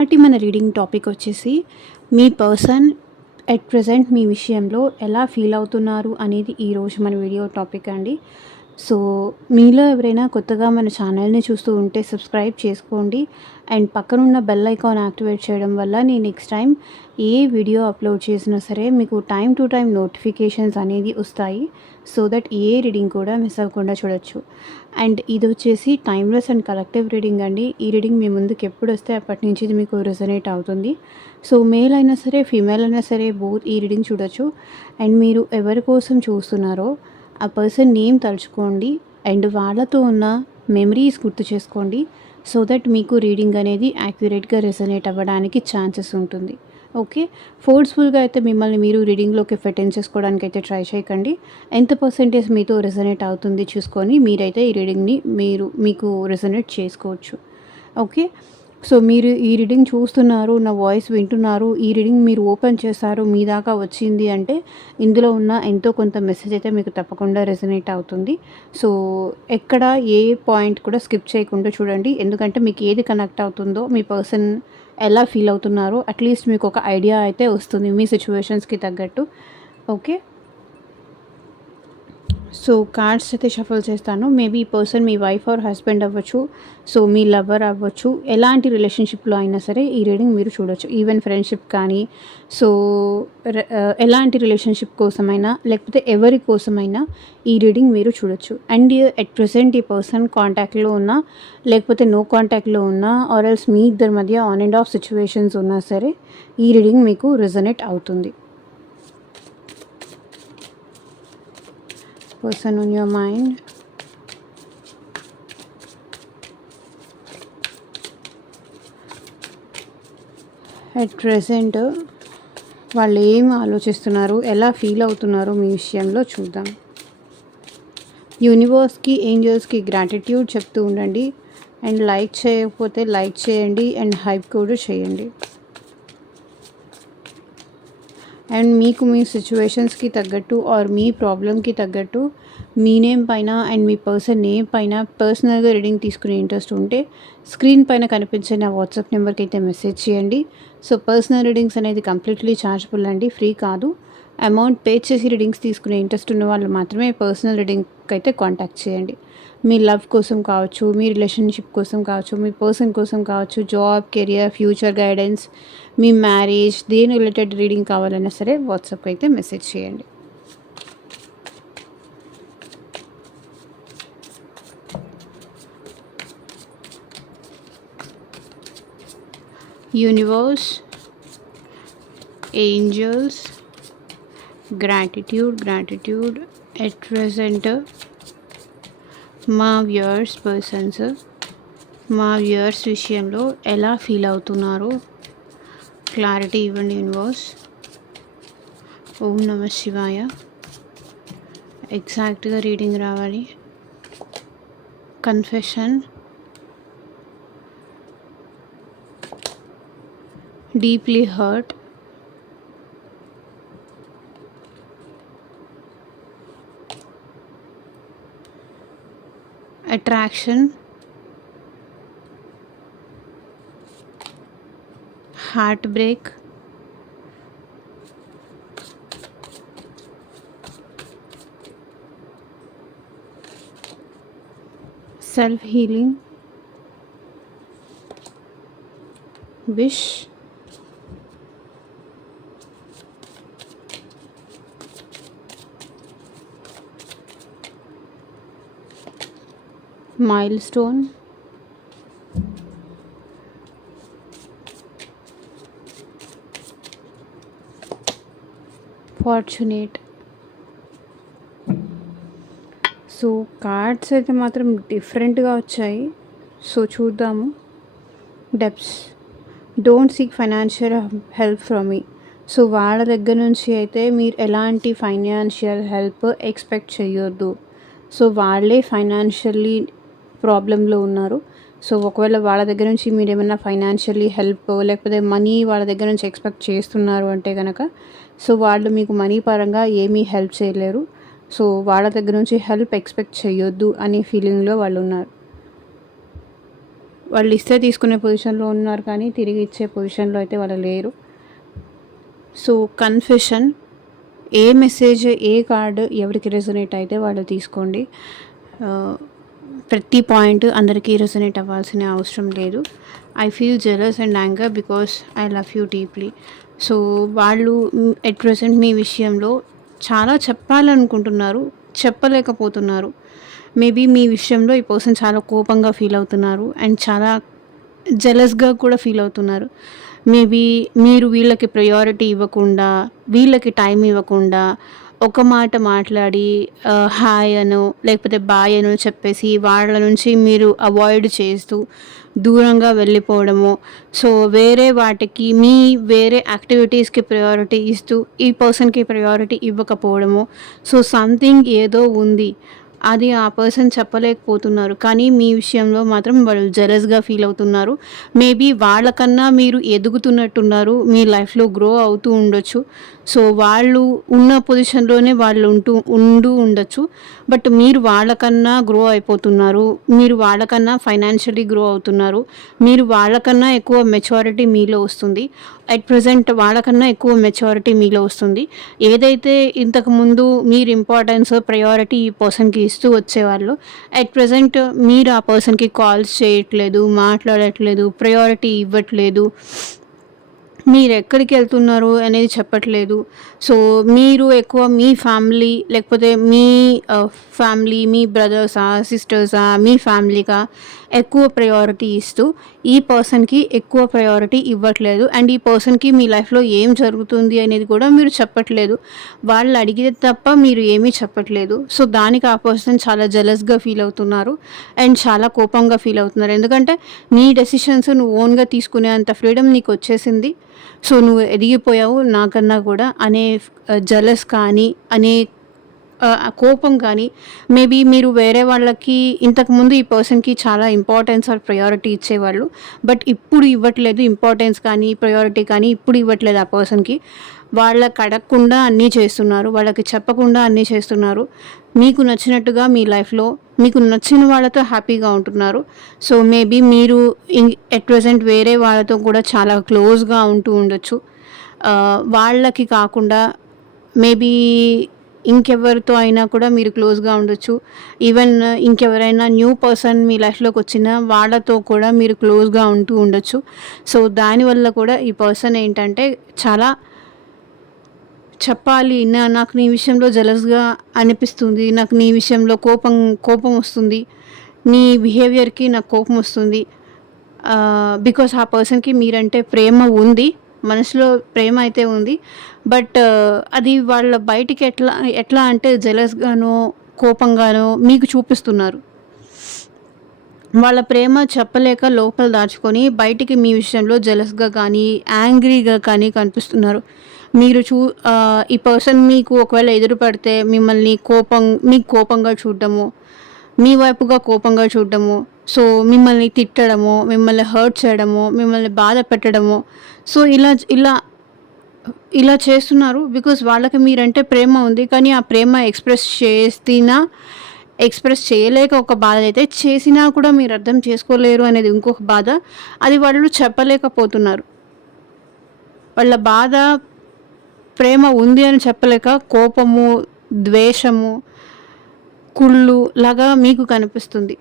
కాబట్టి మన reading topic వచ్చేసి మీ పర్సన్ ఎట్ ప్రెజెంట్ మీ విషయంలో ఎలా ఫీల్ అవుతున్నారు అనేది ఈరోజు మన వీడియో టాపిక్ అండి. సో మీలో ఎవరైనా కొత్తగా మన ఛానల్ని చూస్తూ ఉంటే సబ్స్క్రైబ్ చేసుకోండి అండ్ పక్కనున్న బెల్ ఐకాన్ యాక్టివేట్ చేయడం వల్ల నేను నెక్స్ట్ టైం ఏ వీడియో అప్లోడ్ చేసినా సరే మీకు టైం టు టైం నోటిఫికేషన్స్ అనేది వస్తాయి. సో దట్ ఏ రీడింగ్ కూడా మిస్ అవ్వకుండా చూడొచ్చు. అండ్ ఇది వచ్చేసి టైమ్లెస్ అండ్ కలెక్టివ్ రీడింగ్ అండి. ఈ రీడింగ్ మీ ముందుకు ఎప్పుడు వస్తే అప్పటి నుంచి ఇది మీకు రెజనేట్ అవుతుంది. సో మేల్ అయినా సరే ఫీమేల్ అయినా సరే బోత్ ఈ రీడింగ్ చూడొచ్చు. అండ్ మీరు ఎవరి కోసం చూస్తున్నారో ఆ పర్సన్ నేమ్ తలుచుకోండి అండ్ వాళ్ళతో ఉన్న మెమరీస్ గుర్తు చేసుకోండి. సో దట్ మీకు రీడింగ్ అనేది యాక్యురేట్గా రెజనేట్ అవ్వడానికి ఛాన్సెస్ ఉంటుంది. ఓకే, ఫోర్స్ఫుల్గా అయితే మిమ్మల్ని మీరు రీడింగ్లోకి ఫిట్ చేసుకోవడానికి అయితే ట్రై చేయకండి. ఎంత పర్సెంటేజ్ మీతో రెజనేట్ అవుతుంది చూసుకొని మీరైతే ఈ రీడింగ్ని మీకు రెజనేట్ చేసుకోవచ్చు. ఓకే, సో మీరు ఈ రీడింగ్ చూస్తున్నారు, నా వాయిస్ వింటున్నారు, ఈ రీడింగ్ మీరు ఓపెన్ చేశారు, మీ దాకా వచ్చింది అంటే ఇందులో ఉన్న ఎంతో కొంత మెసేజ్ అయితే మీకు తప్పకుండా రెజనేట్ అవుతుంది. సో ఎక్కడ ఏ పాయింట్ కూడా స్కిప్ చేయకుండా చూడండి. ఎందుకంటే మీకు ఏది కనెక్ట్ అవుతుందో, మీ పర్సన్ ఎలా ఫీల్ అవుతున్నారో అట్లీస్ట్ మీకు ఒక ఐడియా అయితే వస్తుంది మీ సిచ్యువేషన్స్కి తగ్గట్టు. ఓకే, సో కార్డ్స్ అయితే షఫల్ చేస్తాను. మేబీ ఈ person me wife or husband అవ్వచ్చు, సో మీ లవర్ అవ్వచ్చు, ఎలాంటి రిలేషన్షిప్లో అయినా సరే ఈ రీడింగ్ మీరు చూడొచ్చు. ఈవెన్ ఫ్రెండ్షిప్ కానీ, సో ఎలాంటి రిలేషన్షిప్ కోసమైనా లేకపోతే ఎవరి కోసమైనా ఈ రీడింగ్ మీరు చూడొచ్చు. అండ్ ఎట్ ప్రెసెంట్ ఈ పర్సన్ కాంటాక్ట్లో ఉన్నా లేకపోతే నో కాంటాక్ట్లో ఉన్నా ఆర్ ఎల్స్ మీ ఇద్దరి మధ్య ఆన్ అండ్ ఆఫ్ సిచ్యువేషన్స్ ఉన్నా సరే ఈ రీడింగ్ మీకు రెజనేట్ అవుతుంది. Person on your mind. At present వాళ్ళు ఏం ఆలోచిస్తున్నారు, ఎలా ఫీల్ అవుతున్నారు మీ విషయంలో చూద్దాం. యూనివర్స్కి, ఏంజల్స్కి గ్రాటిట్యూడ్ చెప్తూ ఉండండి. అండ్ లైక్ చేయకపోతే లైక్ చేయండి అండ్ హైప్ కూడా చేయండి. అండ్ మీకు మీ సిచ్యువేషన్స్కి తగ్గట్టు ఆర్ మీ ప్రాబ్లమ్కి తగ్గట్టు మీ నేమ్ పైన అండ్ మీ పర్సన్ నేమ్ పైన పర్సనల్గా రీడింగ్ తీసుకునే ఇంట్రెస్ట్ ఉంటే స్క్రీన్ పైన కనిపించే నా వాట్సాప్ నెంబర్కి అయితే మెసేజ్ చేయండి. సో పర్సనల్ రీడింగ్స్ అనేది కంప్లీట్లీ ఛార్జబుల్ అండి, ఫ్రీ కాదు. అమౌంట్ పే చేసి రీడింగ్స్ తీసుకునే ఇంట్రెస్ట్ ఉన్న వాళ్ళు మాత్రమే పర్సనల్ రీడింగ్కి అయితే కాంటాక్ట్ చేయండి. మీ లవ్ కోసం కావచ్చు, మీ రిలేషన్షిప్ కోసం కావచ్చు, మీ పర్సన్ కోసం కావచ్చు, జాబ్, కెరియర్, ఫ్యూచర్ గైడెన్స్, మీ మ్యారేజ్, దేని రిలేటెడ్ రీడింగ్ కావాలన్నా సరే వాట్సాప్కి అయితే మెసేజ్ చేయండి. Universe, angels, gratitude at present మా వ్యూయర్స్ విషయంలో ఎలా ఫీల్ అవుతున్నారో క్లారిటీ ఇవ్వండి యూనివర్స్. ఓం నమ శివాయ. ఎగ్జాక్ట్గా రీడింగ్ రావాలి. Confession, deeply hurt, attraction, heart break, self healing, wish, milestone, fortunate. So cards అయితే మాత్రం డిఫరెంట్గా వచ్చాయి. సో చూద్దాము. Debts, don't seek financial help from me. So వాళ్ళ దగ్గర నుంచి అయితే మీరు ఎలాంటి ఫైనాన్షియల్ హెల్ప్ ఎక్స్పెక్ట్ చేయొద్దు. సో వాళ్ళే ఫైనాన్షియల్లీ ప్రాబ్లంలో ఉన్నారు. సో ఒకవేళ వాళ్ళ దగ్గర నుంచి మీరు ఏమైనా ఫైనాన్షియల్లీ హెల్ప్ లేకపోతే మనీ వాళ్ళ దగ్గర నుంచి ఎక్స్పెక్ట్ చేస్తున్నారు అంటే కనుక సో వాళ్ళు మీకు మనీ పరంగా ఏమీ హెల్ప్ చేయలేరు. సో వాళ్ళ దగ్గర నుంచి హెల్ప్ ఎక్స్పెక్ట్ చేయొద్దు అనే ఫీలింగ్లో వాళ్ళు ఉన్నారు. వాళ్ళు ఇస్తే తీసుకునే పొజిషన్లో ఉన్నారు, కానీ తిరిగి ఇచ్చే పొజిషన్లో అయితే వాళ్ళు లేరు. సో కన్ఫెషన్, ఏ మెసేజ్, ఏ కార్డు ఎవరికి రెజొనేట్ అయితే వాళ్ళు తీసుకోండి. ప్రతి పాయింట్ అందరికీ రెజొనేట్ అవ్వాల్సిన అవసరం లేదు. I feel jealous and anger because I love you deeply. So వాళ్ళు ఎట్ ప్రెజెంట్ మీ విషయంలో చాలా చెప్పాలనుకుంటున్నారు, చెప్పలేకపోతున్నారు. మేబీ మీ విషయంలో ఈ పర్సన్ చాలా కోపంగా ఫీల్ అవుతున్నారు అండ్ చాలా జెలస్గా కూడా ఫీల్ అవుతున్నారు. మేబీ మీరు వీళ్ళకి ప్రయారిటీ ఇవ్వకుండా, వీళ్ళకి టైం ఇవ్వకుండా, ఒక మాట మాట్లాడి హాయ్ అనో లేకపోతే బాయ్ అనో చెప్పేసి వాళ్ళ నుంచి మీరు అవాయిడ్ చేస్తూ దూరంగా వెళ్ళిపోవడము. సో వేరే వాటికి వేరే యాక్టివిటీస్కి ప్రయారిటీ ఇస్తూ ఈ పర్సన్కి ప్రయారిటీ ఇవ్వకపోవడము. సో సంథింగ్ ఏదో ఉంది, అది ఆ పర్సన్ చెప్పలేకపోతున్నారు, కానీ మీ విషయంలో మాత్రం వాళ్ళు జెలస్గా ఫీల్ అవుతున్నారు. మేబీ వాళ్ళకన్నా మీరు ఎదుగుతున్నట్టున్నారు, మీ లైఫ్లో గ్రో అవుతూ ఉండొచ్చు. సో వాళ్ళు ఉన్న పొజిషన్లోనే వాళ్ళు ఉండొచ్చు, బట్ మీరు వాళ్ళకన్నా గ్రో అయిపోతున్నారు, మీరు వాళ్ళకన్నా ఫైనాన్షియలీ గ్రో అవుతున్నారు, మీరు వాళ్ళకన్నా ఎక్కువ మెచ్యూరిటీ మీలో వస్తుంది. అట్ ప్రజెంట్ వాళ్ళకన్నా ఎక్కువ మెచ్యూరిటీ మీలో వస్తుంది. ఏదైతే ఇంతకుముందు మీరు ఇంపార్టెన్స్, ప్రయారిటీ ఈ పర్సన్కి ఇస్తూ వచ్చేవాళ్ళు, అట్ ప్రజెంట్ మీరు ఆ పర్సన్కి కాల్స్ చేయట్లేదు, మాట్లాడట్లేదు, ప్రయారిటీ ఇవ్వట్లేదు, మీరు ఎక్కడికి వెళ్తున్నారు అనేది చెప్పట్లేదు. సో మీరు ఎక్కువ మీ ఫ్యామిలీ లేకపోతే మీ ఫ్యామిలీ, మీ బ్రదర్సా, సిస్టర్సా, మీ ఫ్యామిలీకా ఎక్కువ ప్రయారిటీ ఇస్తూ ఈ పర్సన్కి ఎక్కువ ప్రయారిటీ ఇవ్వట్లేదు. అండ్ ఈ పర్సన్కి మీ లైఫ్లో ఏం జరుగుతుంది అనేది కూడా మీరు చెప్పట్లేదు. వాళ్ళు అడిగితే తప్ప మీరు ఏమీ చెప్పట్లేదు. సో దానికి ఆ పర్సన్ చాలా జెలస్గా ఫీల్ అవుతున్నారు అండ్ చాలా కోపంగా ఫీల్ అవుతున్నారు. ఎందుకంటే నీ డెసిషన్స్ నువ్వు ఓన్గా తీసుకునే అంత ఫ్రీడమ్ నీకు వచ్చేసింది. సో నువ్వు ఎదిగిపోయావు నాకన్నా కూడా అనే జెలస్ కానీ, అనే కోపం కానీ, మేబీ మీరు వేరే వాళ్ళకి ఇంతకుముందు ఈ పర్సన్కి చాలా ఇంపార్టెన్స్ ఆర్ ప్రయారిటీ ఇచ్చేవాళ్ళు, బట్ ఇప్పుడు ఇవ్వట్లేదు. ఇంపార్టెన్స్ కానీ ప్రయారిటీ కానీ ఇప్పుడు ఇవ్వట్లేదు ఆ పర్సన్కి. వాళ్ళకి అడగకుండా అన్నీ చేస్తున్నారు, వాళ్ళకి చెప్పకుండా అన్నీ చేస్తున్నారు. మీకు నచ్చినట్టుగా మీ లైఫ్లో మీకు నచ్చిన వాళ్ళతో హ్యాపీగా ఉంటున్నారు. సో మేబీ మీరు ఎట్ ప్రెజెంట్ వేరే వాళ్ళతో కూడా చాలా క్లోజ్గా ఉంటూ ఉండొచ్చు. వాళ్ళకి కాకుండా మేబీ ఇంకెవరితో అయినా కూడా మీరు క్లోజ్గా ఉండొచ్చు. ఈవెన్ ఇంకెవరైనా న్యూ పర్సన్ మీ లైఫ్లోకి వచ్చినా వాళ్ళతో కూడా మీరు క్లోజ్గా ఉంటూ ఉండొచ్చు. సో దానివల్ల కూడా ఈ పర్సన్ ఏంటంటే చాలా చెప్పాలి, నాకు నీ విషయంలో జెలస్గా అనిపిస్తుంది, నాకు నీ విషయంలో కోపం వస్తుంది, నీ బిహేవియర్కి నాకు కోపం వస్తుంది. బికాస్ ఆ పర్సన్కి మీరంటే ప్రేమ ఉంది, మనసులో ప్రేమ అయితే ఉంది, బట్ అది వాళ్ళ బయటికి ఎట్లా అంటే జెలస్గానో కోపంగానో మీకు చూపిస్తున్నారు. వాళ్ళ ప్రేమ చెప్పలేక లోపల దాచుకొని బయటికి మీ విషయంలో జెలస్గా కానీ యాంగ్రీగా కానీ కనిపిస్తున్నారు. మీరు ఈ పర్సన్ మీకు ఒకవేళ ఎదురు పడితే మీకు కోపంగా చూడడము, మీ వైపుగా కోపంగా చూడడము, సో మిమ్మల్ని తిట్టడము, మిమ్మల్ని హర్ట్ చేయడము, మిమ్మల్ని బాధ పెట్టడము. సో ఇలా చేస్తున్నారు బికాజ్ వాళ్ళకి మీరంటే ప్రేమ ఉంది, కానీ ఆ ప్రేమ ఎక్స్ప్రెస్ చేయలేక ఒక బాధ అయితే, చేసినా కూడా మీరు అర్థం చేసుకోలేరు అనేది ఇంకొక బాధ. అది వాళ్ళు చెప్పలేకపోతున్నారు. వాళ్ళ బాధ ప్రేమ ఉంది అని చెప్పలేక కోపము, ద్వేషము, కుళ్ళు లాగా మీకు కనిపిస్తుంది.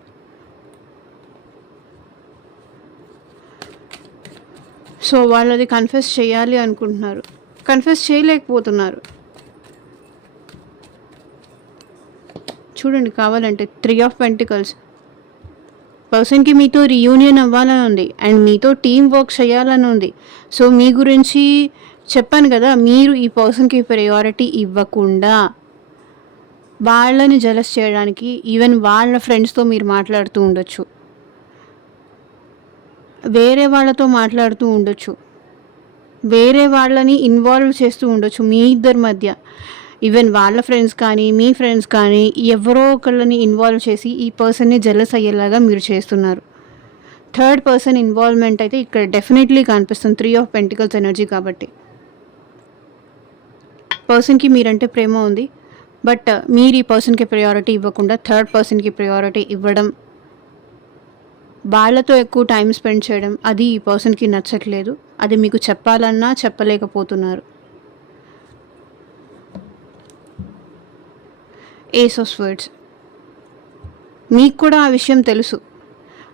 సో వాళ్ళది కన్ఫెస్ చేయాలి అనుకుంటున్నారు, కన్ఫెస్ చేయలేకపోతున్నారు. చూడండి కావాలంటే 3 ఆఫ్ పెంటికల్స్. పర్సన్కి మీతో రీయూనియన్ అవ్వాలని ఉంది అండ్ మీతో టీం వర్క్ చేయాలని ఉంది. సో మీ గురించి చెప్పాను కదా, మీరు ఈ పర్సన్కి ప్రయారిటీ ఇవ్వకుండా వాళ్ళని జెలస్ చేయడానికి ఈవెన్ వాళ్ళ ఫ్రెండ్స్తో మీరు మాట్లాడుతూ ఉండొచ్చు, వేరే వాళ్ళతో మాట్లాడుతూ ఉండొచ్చు, వేరే వాళ్ళని ఇన్వాల్వ్ చేస్తూ ఉండొచ్చు మీ ఇద్దరి మధ్య. ఈవెన్ వాళ్ళ ఫ్రెండ్స్ కానీ మీ ఫ్రెండ్స్ కానీ ఎవరో ఒకళ్ళని ఇన్వాల్వ్ చేసి ఈ పర్సన్ని జెలస్ అయ్యేలాగా మీరు చేస్తున్నారు. థర్డ్ పర్సన్ ఇన్వాల్వ్మెంట్ అయితే ఇక్కడ డెఫినెట్లీ కనిపిస్తుంది 3 ఆఫ్ పెంటికల్స్ ఎనర్జీ కాబట్టి. పర్సన్కి మీరంటే ప్రేమ ఉంది, బట్ మీరు ఈ పర్సన్కి ప్రయారిటీ ఇవ్వకుండా థర్డ్ పర్సన్కి ప్రయారిటీ ఇవ్వడం వాళ్ళతో ఎక్కువ టైం స్పెండ్ చేయడం అది ఈ పర్సన్‌కి నచ్చట్లేదు. అది మీకు చెప్పాలన్నా చెప్పలేకపోతున్నారు. Ace of swords. మీకు కూడా ఆ విషయం తెలుసు.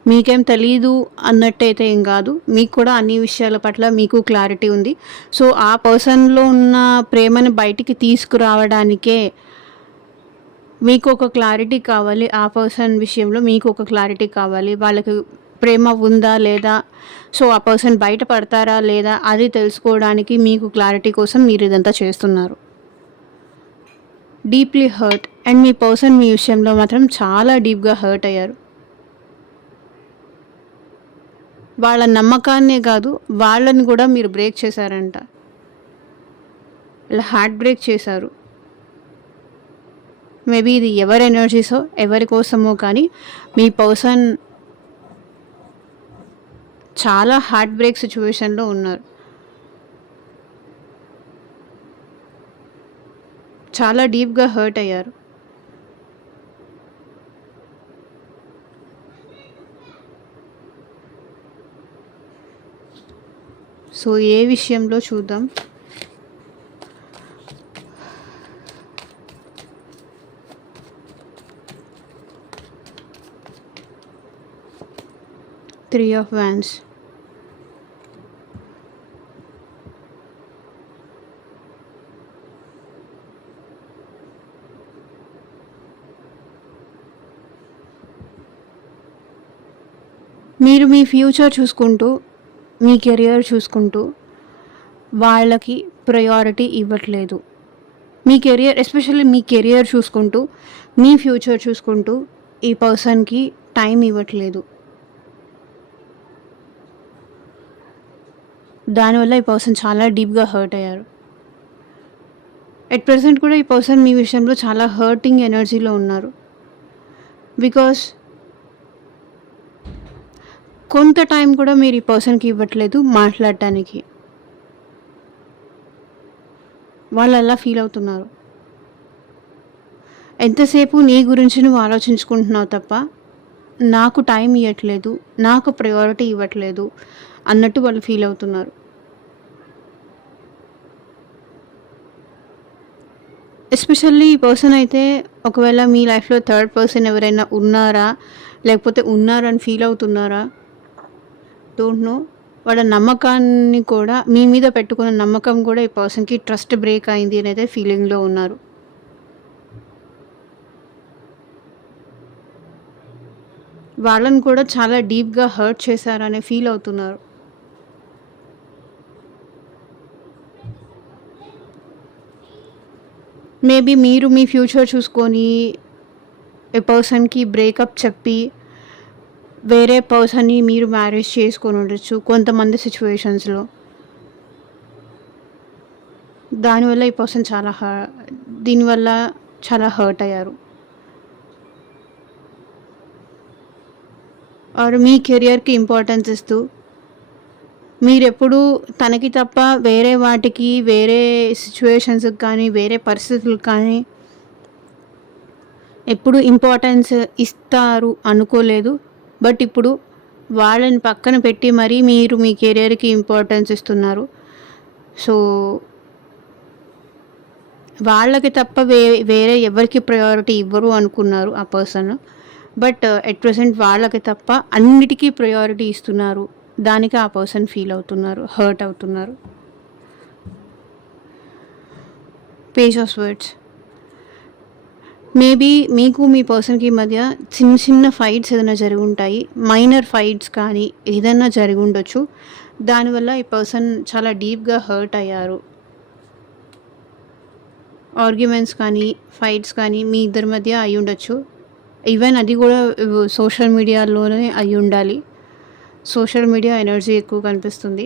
మీకేం తెలీదు అన్నట్టయితే ఏం కాదు. మీకు కూడా అన్ని విషయాల పట్ల మీకు క్లారిటీ ఉంది. సో, ఆ పర్సన్‌లో ఉన్న ప్రేమని బయటికి తీసుకురావడానికే మీకు ఒక క్లారిటీ కావాలి. ఆ పర్సన్ విషయంలో మీకు ఒక క్లారిటీ కావాలి. వాళ్ళకి ప్రేమ ఉందా? లేదా? సో, ఆ పర్సన్ బయట పడతారా? లేదా? అది తెలుసుకోవడానికి మీకు క్లారిటీ కోసం మీరిదంతా చేస్తున్నారు. డీప్‌లీ హర్ట్ అండ్ మీ పర్సన్ మీ విషయంలో మాత్రం చాలా డీప్‌గా హర్ట్ అయ్యారు. వాళ్ళ నమ్మకాన్నే కాదు, వాళ్ళని కూడా మీరు బ్రేక్ చేశారంట. ఇలా హార్ట్ బ్రేక్ చేశారు. మేబీ ఇది ఎవరి ఎనర్జీసో, ఎవరి కోసమో కానీ మీ పర్సన్ చాలా హార్ట్ బ్రేక్ సిచ్యువేషన్‌లో ఉన్నారు. చాలా డీప్‌గా హర్ట్ అయ్యారు. సో, ఏ విషయంలో చూద్దాం. Three of wands. మీరు మీ ఫ్యూచర్ చూసుకుంటూ, మీ కెరియర్ చూసుకుంటూ వాళ్ళకి ప్రయారిటీ ఇవ్వట్లేదు. మీ కెరియర్ ఎస్పెషల్లీ మీ కెరియర్ చూసుకుంటూ, మీ ఫ్యూచర్ చూసుకుంటూ ఈ పర్సన్‌కి టైం ఇవ్వట్లేదు. దానివల్ల ఈ పర్సన్ చాలా డీప్‌గా హర్ట్ అయ్యారు. ఎట్ ప్రెజెంట్ కూడా ఈ పర్సన్ మీ విషయంలో చాలా హర్టింగ్ ఎనర్జీలో ఉన్నారు. బికాస్ కొంత టైం కూడా మీరు ఈ పర్సన్‌కి ఇవ్వట్లేదు మాట్లాడటానికి. వాళ్ళు అలా ఫీల్ అవుతున్నారు. ఎంతసేపు నీ గురించి నువ్వు ఆలోచించుకుంటున్నావు తప్ప, నాకు టైం ఇవ్వట్లేదు, నాకు ప్రయారిటీ ఇవ్వట్లేదు అన్నట్టు వాళ్ళు ఫీల్ అవుతున్నారు. ఎస్పెషల్లీ ఈ పర్సన్ అయితే ఒకవేళ మీ లైఫ్‌లో థర్డ్ పర్సన్ ఎవరైనా ఉన్నారా? లేకపోతే ఉన్నారని ఫీల్ అవుతున్నారా? Don't know. వాళ్ళ నమ్మకాన్ని కూడా మీ మీద పెట్టుకున్న నమ్మకం కూడా ఈ పర్సన్‌కి ట్రస్ట్ బ్రేక్ అయింది అనేది ఫీలింగ్‌లో ఉన్నారు. వాళ్ళని కూడా చాలా డీప్‌గా హర్ట్ చేశారనే ఫీల్ అవుతున్నారు. మేబీ మీరు మీ ఫ్యూచర్ చూసుకొని ఈ పర్సన్‌కి బ్రేకప్ చెప్పి వేరే పర్సన్‌ని మీరు మ్యారేజ్ చేసుకొని ఉండొచ్చు కొంతమంది సిచ్యువేషన్స్‌లో. దానివల్ల ఈ పర్సన్ దీనివల్ల చాలా హర్ట్ అయ్యారు. ఆర్ మీ కెరియర్‌కి ఇంపార్టెన్స్ ఇస్తూ మీరెప్పుడూ తనకి తప్ప వేరే వాటికి, వేరే సిచ్యువేషన్స్‌కి కానీ, వేరే పరిస్థితులకు కానీ ఎప్పుడు ఇంపార్టెన్స్ ఇస్తారు అనుకోలేదు. బట్ ఇప్పుడు వాళ్ళని పక్కన పెట్టి మరీ మీరు మీ కెరియర్‌కి ఇంపార్టెన్స్ ఇస్తున్నారు. సో, వాళ్ళకి తప్ప వేరే ఎవరికీ ప్రయారిటీ ఇవ్వరు అనుకున్నారు ఆ పర్సన్. బట్ ఎట్ ప్రెజెంట్ వాళ్ళకి తప్ప అన్నిటికీ ప్రయారిటీ ఇస్తున్నారు. దానికి ఆ పర్సన్ ఫీల్ అవుతున్నారు, హర్ట్ అవుతున్నారు. Page of swords. మేబీ మీకు మీ పర్సన్‌కి మధ్య చిన్న చిన్న ఫైట్స్ ఏదైనా జరిగి ఉంటాయి. మైనర్ ఫైట్స్ కానీ ఏదైనా జరిగి ఉండొచ్చు. దానివల్ల ఈ పర్సన్ చాలా డీప్‌గా హర్ట్ అయ్యారు. ఆర్గ్యుమెంట్స్ కానీ, ఫైట్స్ కానీ మీ ఇద్దరి మధ్య అయ్యి ఉండొచ్చు. ఈవెన్ అది కూడా సోషల్ మీడియాలోనే అయ్యి ఉండాలి. సోషల్ మీడియా ఎనర్జీ ఎక్కువ కనిపిస్తుంది.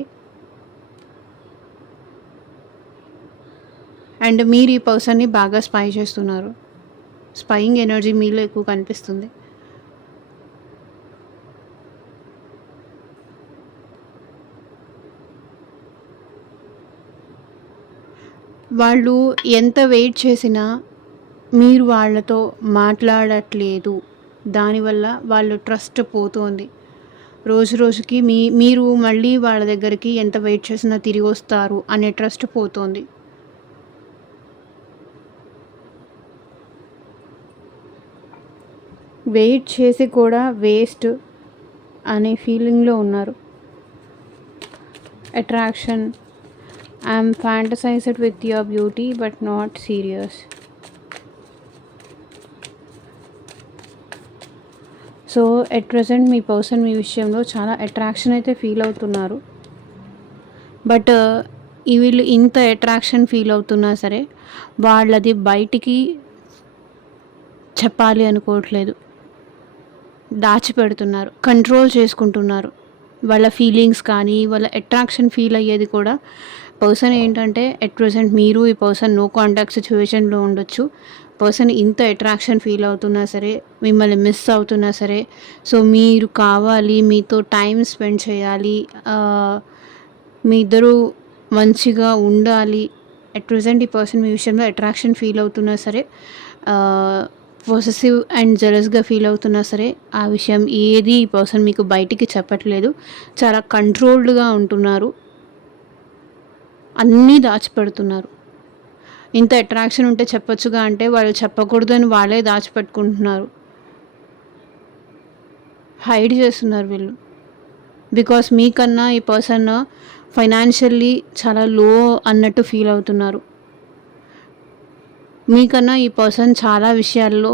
అండ్ మీరు ఈ పర్సన్‌ని బాగా స్పై చేస్తున్నారు. స్పైయింగ్ ఎనర్జీ మీలో ఎక్కువ కనిపిస్తుంది. వాళ్ళు ఎంత వెయిట్ చేసినా మీరు వాళ్ళతో మాట్లాడట్లేదు. దానివల్ల వాళ్ళు ట్రస్ట్ పోతోంది. రోజు రోజుకి మీరు మళ్ళీ వాళ్ళ దగ్గరికి ఎంత వెయిట్ చేసినా తిరిగొస్తారు అనే ట్రస్ట్ పోతోంది. వెయిట్ చేసి కూడా వేస్ట్ అనే ఫీలింగ్‌లో ఉన్నారు. Attraction I'm fantasized with your beauty but not serious. So at present మీ పర్సన్ మీ విషయంలో చాలా అట్రాక్షన్ అయితే ఫీల్ అవుతున్నారు. బట్ వీళ్ళు ఇంత అట్రాక్షన్ ఫీల్ అవుతున్నా సరే వాళ్ళది బయటికి చెప్పాలి అనుకోవట్లేదు. దాచిపెడుతున్నారు, కంట్రోల్ చేసుకుంటున్నారు. వాళ్ళ ఫీలింగ్స్ కానీ వాళ్ళ అట్రాక్షన్ ఫీల్ అయ్యేది కూడా పర్సన్ ఏంటంటే ఎట్ ప్రెజెంట్ మీరు ఈ పర్సన్ నో కాంటాక్ట్ సిచ్యువేషన్లో ఉండొచ్చు. పర్సన్ ఇంత అట్రాక్షన్ ఫీల్ అవుతున్నా సరే, మిమ్మల్ని మిస్ అవుతున్నా సరే, సో మీరు కావాలి, మీతో టైం స్పెండ్ చేయాలి, మీ ఇద్దరు మంచిగా ఉండాలి. అట్ ప్రెజెంట్ ఈ పర్సన్ మీ విషయంలో అట్రాక్షన్ ఫీల్ అవుతున్నా సరే, పొసెసివ్ అండ్ జెలస్గా ఫీల్ అవుతున్నా సరే, ఆ విషయం ఏది ఈ పర్సన్ మీకు బయటికి చెప్పట్లేదు. చాలా కంట్రోల్డ్గా ఉంటున్నారు, అన్నీ దాచిపెడుతున్నారు. ఇంత అట్రాక్షన్ ఉంటే చెప్పొచ్చుగా అంటే వాళ్ళు చెప్పకూడదని వాళ్ళే దాచిపెట్టుకుంటున్నారు, హైడ్ చేస్తున్నారు వీళ్ళు. బికాస్ మీకన్నా ఈ పర్సన్ ఫైనాన్షియల్లీ చాలా లో అన్నట్టు ఫీల్ అవుతున్నారు. మీకన్నా ఈ పర్సన్ చాలా విషయాల్లో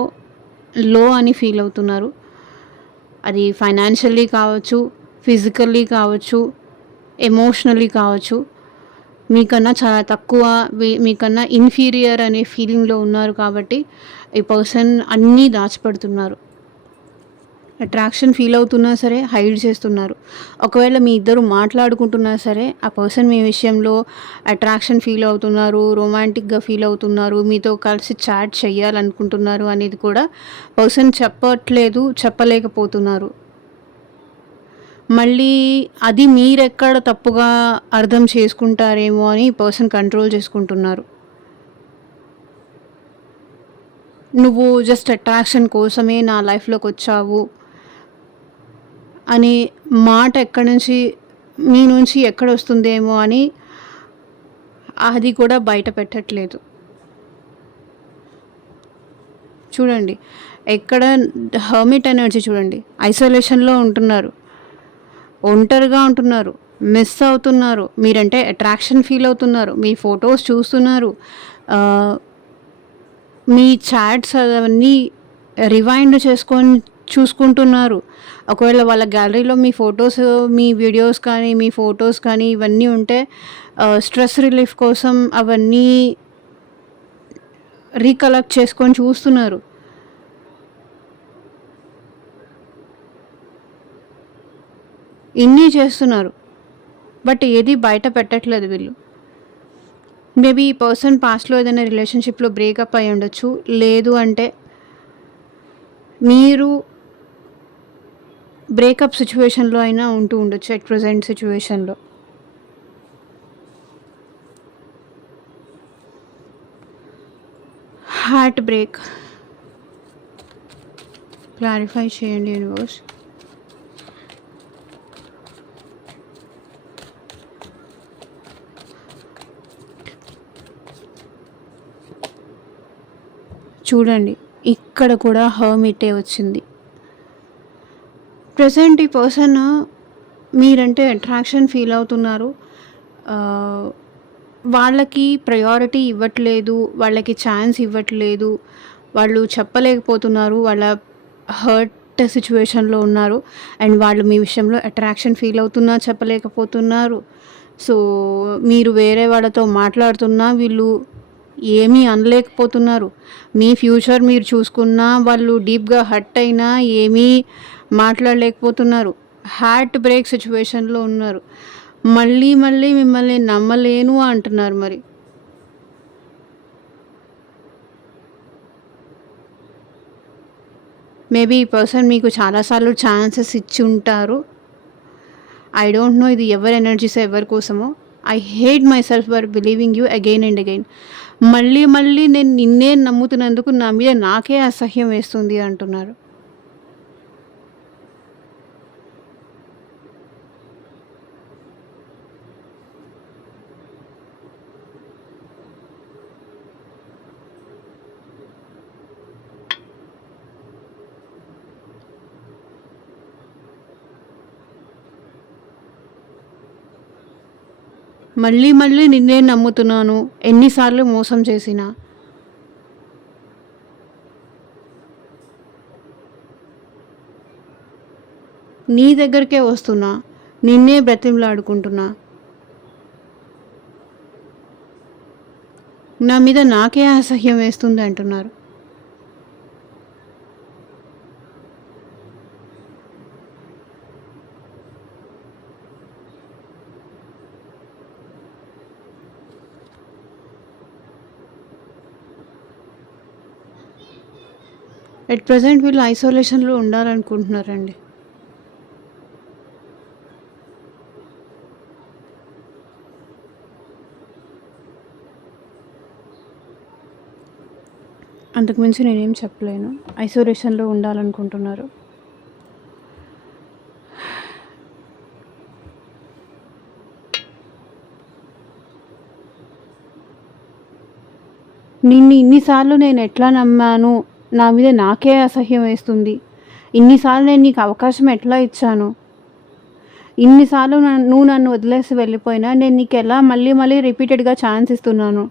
లో అని ఫీల్ అవుతున్నారు. అది ఫైనాన్షియల్లీ కావచ్చు, ఫిజికల్లీ కావచ్చు, ఎమోషనల్లీ కావచ్చు. మీకన్నా చాలా తక్కువ, మీకన్నా ఇన్ఫీరియర్ అనే ఫీలింగ్లో ఉన్నారు కాబట్టి ఈ పర్సన్ అన్నీ దాచిపెడుతున్నారు. అట్రాక్షన్ ఫీల్ అవుతున్నా సరే హైడ్ చేస్తున్నారు. ఒకవేళ మీ ఇద్దరు మాట్లాడుకుంటున్నా సరే ఆ పర్సన్ మీ విషయంలో అట్రాక్షన్ ఫీల్ అవుతున్నారు, రొమాంటిక్గా ఫీల్ అవుతున్నారు, మీతో కలిసి చాట్ చేయాలనుకుంటున్నారు అనేది కూడా పర్సన్ చెప్పట్లేదు, చెప్పలేకపోతున్నారు. మళ్ళీ అది మీరెక్కడ తప్పుగా అర్థం చేసుకుంటారేమో అని పర్సన్ కంట్రోల్ చేసుకుంటున్నారు. నువ్వు జస్ట్ అట్రాక్షన్ కోసమే నా లైఫ్లోకి వచ్చావు అనే మాట ఎక్కడి నుంచి మీ నుంచి ఎక్కడొస్తుందేమో అని అది కూడా బయట పెట్టట్లేదు. చూడండి, ఎక్కడ హర్మిట్ ఎనర్జీ చూడండి, ఐసోలేషన్లో ఉంటున్నారు, ఒంటరిగా ఉంటున్నారు, మిస్ అవుతున్నారు. మీరంటే అట్రాక్షన్ ఫీల్ అవుతున్నారు, మీ ఫొటోస్ చూస్తున్నారు, మీ చాట్స్ అవన్నీ రివైండ్ చేసుకొని చూసుకుంటున్నారు. ఒకవేళ వాళ్ళ గ్యాలరీలో మీ ఫొటోస్, మీ వీడియోస్ కానీ, మీ ఫొటోస్ కానీ ఇవన్నీ ఉంటే స్ట్రెస్ రిలీఫ్ కోసం అవన్నీ రీకలెక్ట్ చేసుకొని చూస్తున్నారు. ఇన్ని చేస్తున్నారు, బట్ ఏది బయట పెట్టట్లేదు వీళ్ళు. మేబీ ఈ పర్సన్ పాస్ట్లో ఏదైనా రిలేషన్షిప్లో బ్రేకప్ అయి ఉండొచ్చు, లేదు అంటే మీరు బ్రేకప్ సిచ్యువేషన్లో అయినా ఉంటూ ఉండొచ్చు. ఎట్ ప్రజెంట్ సిచ్యువేషన్లో హార్ట్ బ్రేక్ క్లారిఫై చేయండి యూనివర్స్. చూడండి, ఇక్కడ కూడా హర్మిటే వచ్చింది. ప్రెసెంట్ ఈ పర్సన్ మీరంటే అట్రాక్షన్ ఫీల్ అవుతున్నారు, వాళ్ళకి ప్రయారిటీ ఇవ్వట్లేదు, వాళ్ళకి ఛాన్స్ ఇవ్వట్లేదు, వాళ్ళు చెప్పలేకపోతున్నారు, వాళ్ళ హర్ట్ సిచ్యువేషన్లో ఉన్నారు. అండ్ వాళ్ళు మీ విషయంలో అట్రాక్షన్ ఫీల్ అవుతున్నా చెప్పలేకపోతున్నారు. సో మీరు వేరే వాళ్ళతో మాట్లాడుతున్నా వీళ్ళు ఏమీ అనలేకపోతున్నారు. మీ ఫ్యూచర్ మీరు చూసుకున్నా వాళ్ళు డీప్గా హర్ట్ అయినా ఏమీ మాట్లాడలేకపోతున్నారు. హార్ట్ బ్రేక్ సిచ్యువేషన్లో ఉన్నారు. మళ్ళీ మళ్ళీ మిమ్మల్ని నమ్మలేను అంటున్నారు. మరి మేబీ ఈ పర్సన్ మీకు చాలాసార్లు ఛాన్సెస్ ఇచ్చి ఉంటారు. ఐ డోంట్ నో ఇది ఎవరి ఎనర్జీస్ ఎవరి కోసమో. I hate my self for believing you again and again. మళ్ళీ మళ్ళీ నేను నిన్నే నమ్ముతున్నందుకు నా మీద నాకే అసహ్యం వేస్తుంది అంటున్నారు. మళ్ళీ మళ్ళీ నిన్నే నమ్ముతున్నాను, ఎన్నిసార్లు మోసం చేసినా. నీ దగ్గరికే వస్తున్నా, నిన్నే బ్రతిమలాడుకుంటున్నా. నా మీద నాకే అసహ్యం వేస్తుంది అంటున్నారు. ఎట్ ప్రజెంట్ వీళ్ళు ఐసోలేషన్లో ఉండాలనుకుంటున్నారండి. అంతకుమించి నేనేం చెప్పలేను. ఐసోలేషన్లో ఉండాలనుకుంటున్నారు. నిన్ను ఇన్నిసార్లు నేను ఎట్లా నమ్మాను, నా మీద నాకే అసహ్యం వేస్తుంది. ఇన్నిసార్లు నేను నీకు అవకాశం ఎట్లా ఇచ్చాను, ఇన్నిసార్లు నువ్వు నన్ను వదిలేసి వెళ్ళిపోయినా నేను నీకు ఎలా మళ్ళీ మళ్ళీ రిపీటెడ్గా ఛాన్స్ ఇస్తున్నాను.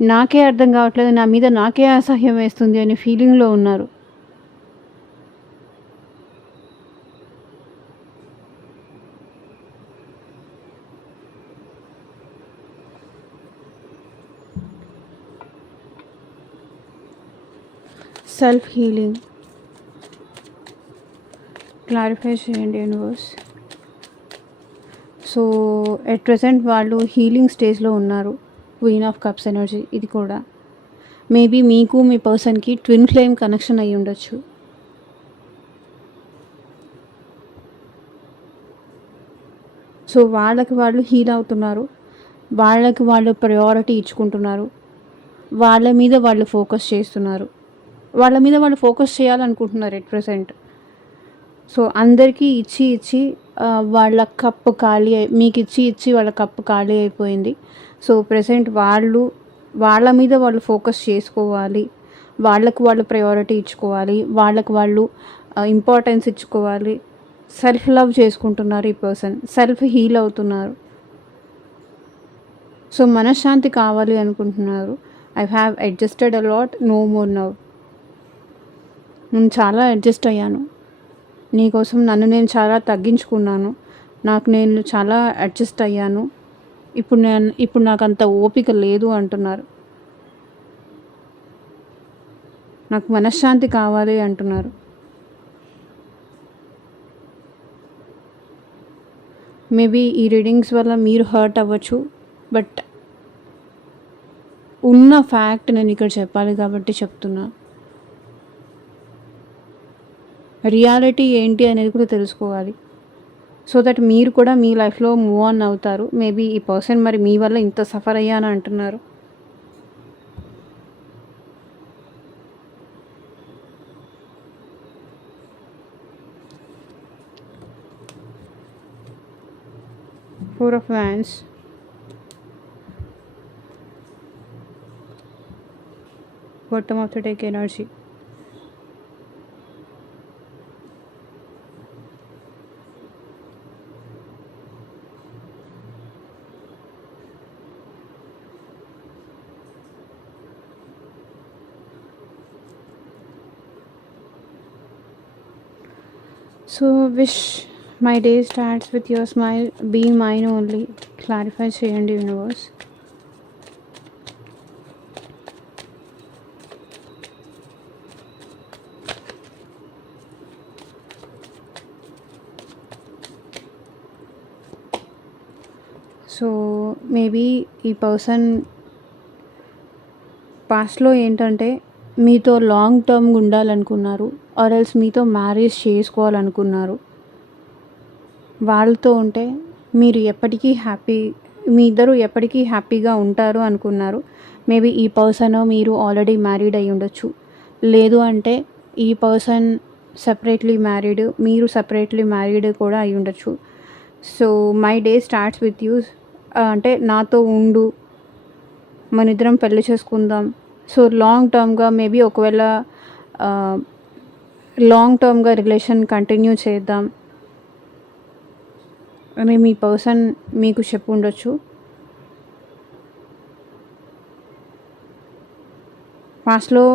నాకే అర్థం కావట్లేదు, నా మీద నాకే అసహ్యం వేస్తుంది అనే ఫీలింగ్లో ఉన్నారు. సెల్ఫ్ హీలింగ్ క్లారిఫై చేయండి యూనివర్స్. సో ఎట్ ప్రెసెంట్ వాళ్ళు హీలింగ్ స్టేజ్లో ఉన్నారు. క్వీన్ ఆఫ్ కప్స్ ఎనర్జీ ఇది కూడా. మేబీ మీకు మీ పర్సన్కి ట్విన్ ఫ్లేమ్ కనెక్షన్ అయ్యి ఉండొచ్చు. సో వాళ్ళకి వాళ్ళు హీల్ అవుతున్నారు, వాళ్ళకి వాళ్ళు ప్రయారిటీ ఇచ్చుకుంటున్నారు, వాళ్ళ మీద వాళ్ళు ఫోకస్ చేస్తున్నారు, వాళ్ళ మీద వాళ్ళు ఫోకస్ చేయాలనుకుంటున్నారు ఎట్ ప్రెసెంట్. సో అందరికీ ఇచ్చి ఇచ్చి వాళ్ళ కప్పు ఖాళీ మీకు ఇచ్చి ఇచ్చి వాళ్ళ కప్పు ఖాళీ అయిపోయింది. సో ప్రెసెంట్ వాళ్ళ మీద వాళ్ళు ఫోకస్ చేసుకోవాలి, వాళ్ళకు వాళ్ళు ప్రయారిటీ ఇచ్చుకోవాలి, వాళ్ళకు వాళ్ళు ఇంపార్టెన్స్ ఇచ్చుకోవాలి. సెల్ఫ్ లవ్ చేసుకుంటున్నారు ఈ పర్సన్, సెల్ఫ్ హీల్ అవుతున్నారు. సో మనశ్శాంతి కావాలి అనుకుంటున్నారు. I have adjusted a lot, no more now. నేను చాలా అడ్జస్ట్ అయ్యాను, నీకోసం నన్ను నేను చాలా తగ్గించుకున్నాను, నాకు నేను చాలా అడ్జస్ట్ అయ్యాను, ఇప్పుడు నాకు అంత ఓపిక లేదు అంటున్నారు. నాకు మనశ్శాంతి కావాలి అంటున్నారు. మేబీ ఈ రీడింగ్స్ వల్ల మీరు హర్ట్ అవ్వచ్చు, బట్ ఉన్న ఫ్యాక్ట్ నేను ఇక్కడ చెప్పాలి కాబట్టి చెప్తున్నా. రియాలిటీ ఏంటి అనేది కూడా తెలుసుకోవాలి, సో దట్ మీరు కూడా మీ లైఫ్లో మూవ్ ఆన్ అవుతారు. మేబీ ఈ పర్సన్ మరి మీ వల్ల ఇంత సఫర్ అయ్యాను అంటున్నారు. Four of Wands, bottom of the deck energy. So wish my day starts with your smile, be mine only. Clarify చేయండి యూనివర్స్. సో మేబీ ఈ పర్సన్ పాస్ట్లో ఏంటంటే మీతో లాంగ్ టర్మ్గా ఉండాలనుకున్నారు, ఆర్ ఎల్స్ మీతో మ్యారేజ్ చేసుకోవాలనుకున్నారు. వాళ్ళతో ఉంటే మీరు ఎప్పటికీ మీ ఇద్దరు ఎప్పటికీ హ్యాపీగా ఉంటారు అనుకున్నారు. మేబీ ఈ పర్సన్ మీరు ఆల్రెడీ మ్యారీడ్ అయి ఉండొచ్చు, లేదు అంటే ఈ పర్సన్ సపరేట్లీ మ్యారీడ్, మీరు సపరేట్లీ మ్యారీడ్ కూడా అయి ఉండొచ్చు. So my day starts with you అంటే నాతో ఉండు, మన ఇద్దరం పెళ్లి చేసుకుందాం. సో లాంగ్ టర్మ్గా మేబీ ఒకవేళ లాంగ్ టర్మ్గా రిలేషన్ కంటిన్యూ చేద్దాం, అని మీ పర్సన్ మీకు చెప్పి ఉండొచ్చు. పాస్ట్‌లో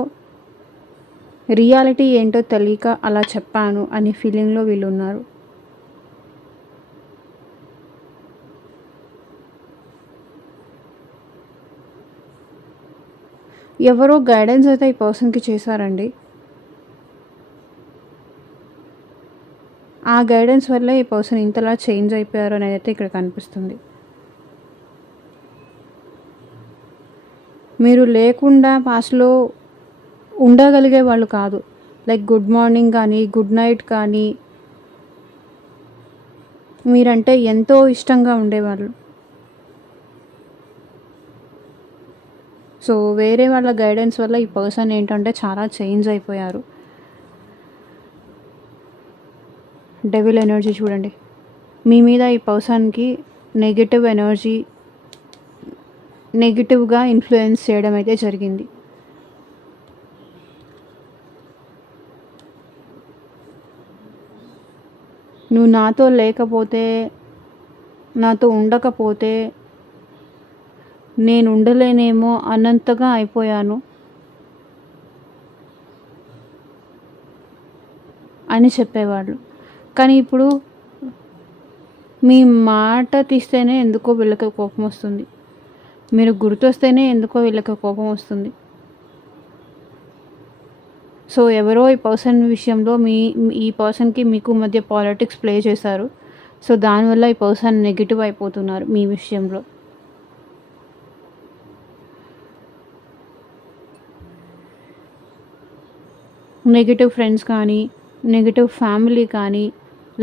రియాలిటీ ఏంటో తెలియక అలా చెప్పాను అనే ఫీలింగ్‌లో వీళ్ళున్నారు. ఎవరో గైడెన్స్ అయితే ఈ పర్సన్‌కి చేశారండి. ఆ గైడెన్స్ వల్లే ఈ పర్సన్ ఇంతలా చేంజ్ అయిపోయారు అనేదైతే ఇక్కడ కనిపిస్తుంది. మీరు లేకుండా పాస్ట్‌లో ఉండగలిగే వాళ్ళు కాదు. లైక్ గుడ్ మార్నింగ్ కానీ, గుడ్ నైట్ కానీ మీరంటే ఎంతో ఇష్టంగా ఉండేవాళ్ళు. సో, వేరే వాళ్ళ గైడెన్స్ వల్ల ఈ పర్సన్ ఏంటంటే చాలా చేంజ్ అయిపోయారు. డెవిల్ ఎనర్జీ చూడండి. మీ మీద ఈ పర్సన్‌కి నెగెటివ్ ఎనర్జీ నెగెటివ్‌గా ఇన్‌ఫ్లుయెన్స్ చేయడం అయితే జరిగింది. నువ్వు నాతో లేకపోతే, నాతో ఉండకపోతే నేను ఉండలేనేమో అన్నంతగా అయిపోయాను అని చెప్పేవాళ్ళు. కానీ ఇప్పుడు మీ మాట తీస్తేనే ఎందుకో వీళ్ళకి కోపం వస్తుంది. మీరు గుర్తొస్తేనే ఎందుకో వీళ్ళకి కోపం వస్తుంది. సో, ఎవరో ఈ పర్సన్ విషయంలో ఈ పర్సన్‌కి మీకు మధ్య పాలిటిక్స్ ప్లే చేశారు. సో, దానివల్ల ఈ పర్సన్ నెగెటివ్ అయిపోతున్నారు మీ విషయంలో. నెగెటివ్ ఫ్రెండ్స్ కానీ, నెగెటివ్ ఫ్యామిలీ కానీ,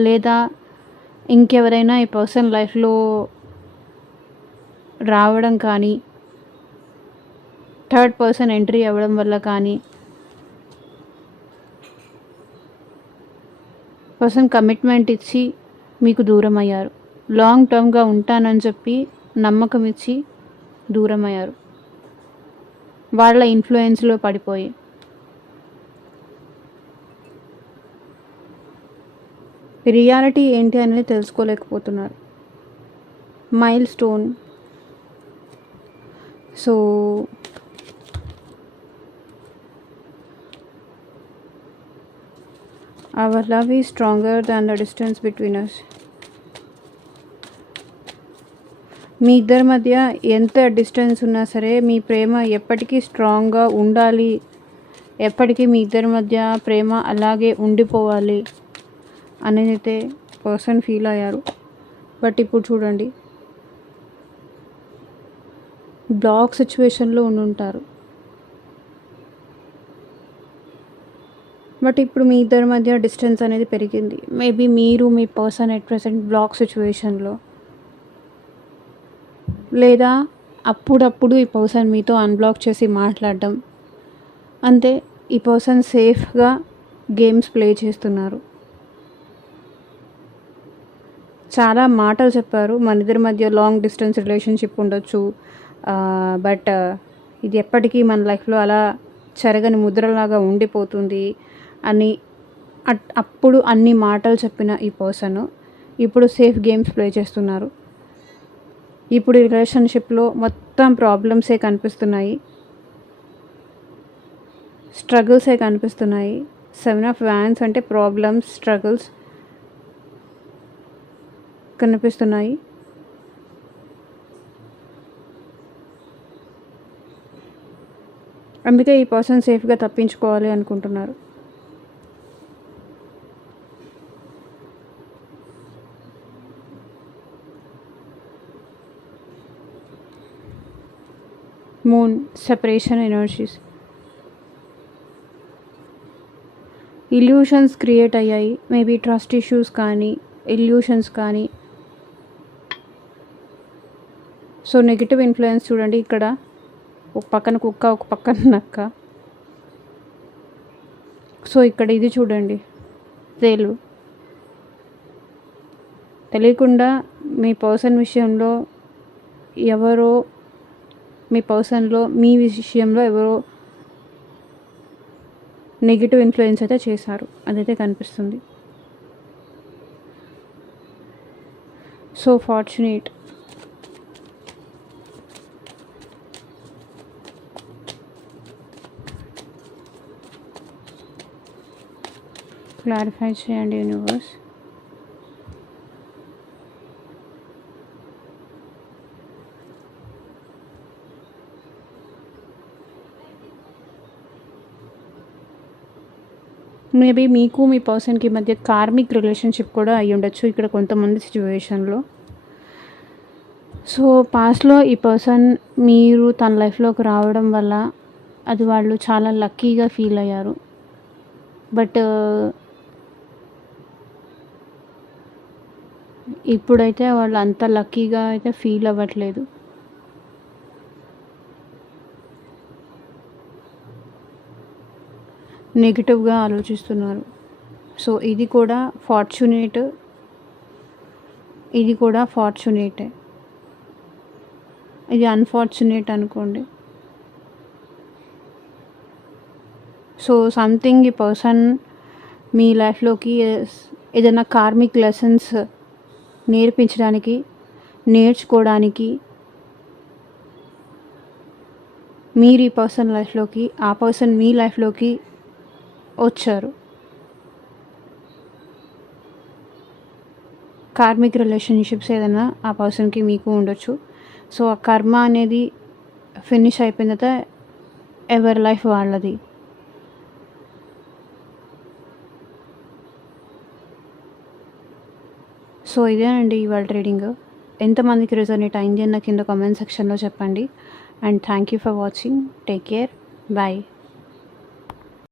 లేదా ఇంకెవరైనా ఈ పర్సన్ లైఫ్‌లో రావడం కానీ, థర్డ్ పర్సన్ ఎంట్రీ అవ్వడం వల్ల కానీ, పర్సన్ కమిట్మెంట్ ఇచ్చి మీకు దూరం అయ్యారు. లాంగ్ టర్మ్‌గా ఉంటానని చెప్పి నమ్మకం ఇచ్చి దూరం అయ్యారు. వాళ్ళ ఇన్‌ఫ్లుయెన్స్‌లో పడిపోయి. రియాలిటీ ఏంటి అనేది తెలుసుకోలేకపోతున్నారు. Milestone. So, our love is stronger than the distance between us. మీ ఇద్దరి మధ్య ఎంత డిస్టెన్స్ ఉన్నా సరే మీ ప్రేమ ఎప్పటికీ స్ట్రాంగ్గా ఉండాలి, ఎప్పటికీ మీ ఇద్దరి మధ్య ప్రేమ అలాగే ఉండిపోవాలి అనేదైతే పర్సన్ ఫీల్ అయ్యారు. బట్ ఇప్పుడు చూడండి, బ్లాక్ సిచ్యువేషన్లో ఉండుంటారు. బట్ ఇప్పుడు మీ ఇద్దరి మధ్య డిస్టెన్స్ అనేది పెరిగింది. మేబీ మీరు మీ పర్సన్ ఎట్ ప్రెసెంట్ బ్లాక్ సిచ్యువేషన్లో, లేదా అప్పుడప్పుడు ఈ పర్సన్ మీతో అన్బ్లాక్ చేసి మాట్లాడడం. అంతే, ఈ పర్సన్ సేఫ్గా గేమ్స్ ప్లే చేస్తున్నారు. చాలా మాటలు చెప్పారు, మన ఇద్దరి మధ్య లాంగ్ డిస్టెన్స్ రిలేషన్షిప్ ఉండొచ్చు, బట్ ఇది ఎప్పటికీ మన లైఫ్లో అలా చెరగని ముద్రలాగా ఉండిపోతుంది అని అప్పుడు అన్ని మాటలు చెప్పిన ఈ పర్సన్ ఇప్పుడు సేఫ్ గేమ్స్ ప్లే చేస్తున్నారు. ఇప్పుడు ఈ రిలేషన్షిప్లో మొత్తం ప్రాబ్లమ్సే కనిపిస్తున్నాయి, స్ట్రగుల్సే కనిపిస్తున్నాయి. 7 ఆఫ్ వ్యాన్స్ అంటే ప్రాబ్లమ్స్, స్ట్రగుల్స్ కనిపిస్తున్నాయి. అందుకే ఈ పర్సన్ సేఫ్గా తప్పించుకోవాలి అనుకుంటున్నారు. Moon, separation energies. Illusions create అయ్యాయి. మేబీ ట్రస్ట్ ఇష్యూస్ కానీ, ఇల్యూషన్స్ కానీ. సో, నెగిటివ్ ఇన్ఫ్లుయెన్స్ చూడండి, ఇక్కడ ఒక పక్కన కుక్క, ఒక పక్కన నక్క. సో, ఇక్కడ ఇది చూడండి, తేలు. తెలియకుండా మీ పర్సన్ విషయంలో ఎవరో, మీ పర్సన్లో మీ విషయంలో ఎవరో నెగిటివ్ ఇన్ఫ్లుయెన్స్ అయితే చేశారు, అదైతే కనిపిస్తుంది. So fortunate. క్లారిఫై చేయండి యూనివర్స్. మేబీ మీకు మీ పర్సన్కి మధ్య కార్మిక్ రిలేషన్షిప్ కూడా అయ్యి ఉండొచ్చు ఇక్కడ కొంతమంది సిచ్యువేషన్లో. సో పాస్ట్లో ఈ పర్సన్ మీరు తన లైఫ్లోకి రావడం వల్ల అది వాళ్ళు చాలా లక్కీగా ఫీల్ అయ్యారు. బట్ ఇప్పుడైతే వాళ్ళు అంత లక్కీగా అయితే ఫీల్ అవ్వట్లేదు. నెగిటివ్గా ఆలోచిస్తున్నారు. సో ఇది కూడా ఫార్చునేటే. ఇది అన్ఫార్చునేట్ అనుకోండి. సో సంథింగ్ ఈ పర్సన్ మీ లైఫ్లోకి ఏదైనా కార్మిక్ లెసన్స్ నేర్చుకోవడానికి మీరు ఈ పర్సన్ లైఫ్లోకి, ఆ పర్సన్ మీ లైఫ్లోకి వచ్చారు. కార్మిక్ రిలేషన్షిప్స్ ఏదైనా ఆ పర్సన్కి మీకు ఉండొచ్చు. సో ఆ కర్మ అనేది ఫినిష్ అయిపోయిన తర్వాత ఎవరి లైఫ్ వాళ్ళది. సో ఇదేనండి ఇవాళ రీడింగ్. ఎంతమందికి రెజోనేట్ అయింది అన్న కింద కామెంట్ సెక్షన్లో చెప్పండి. And thank you for watching. Take care. Bye.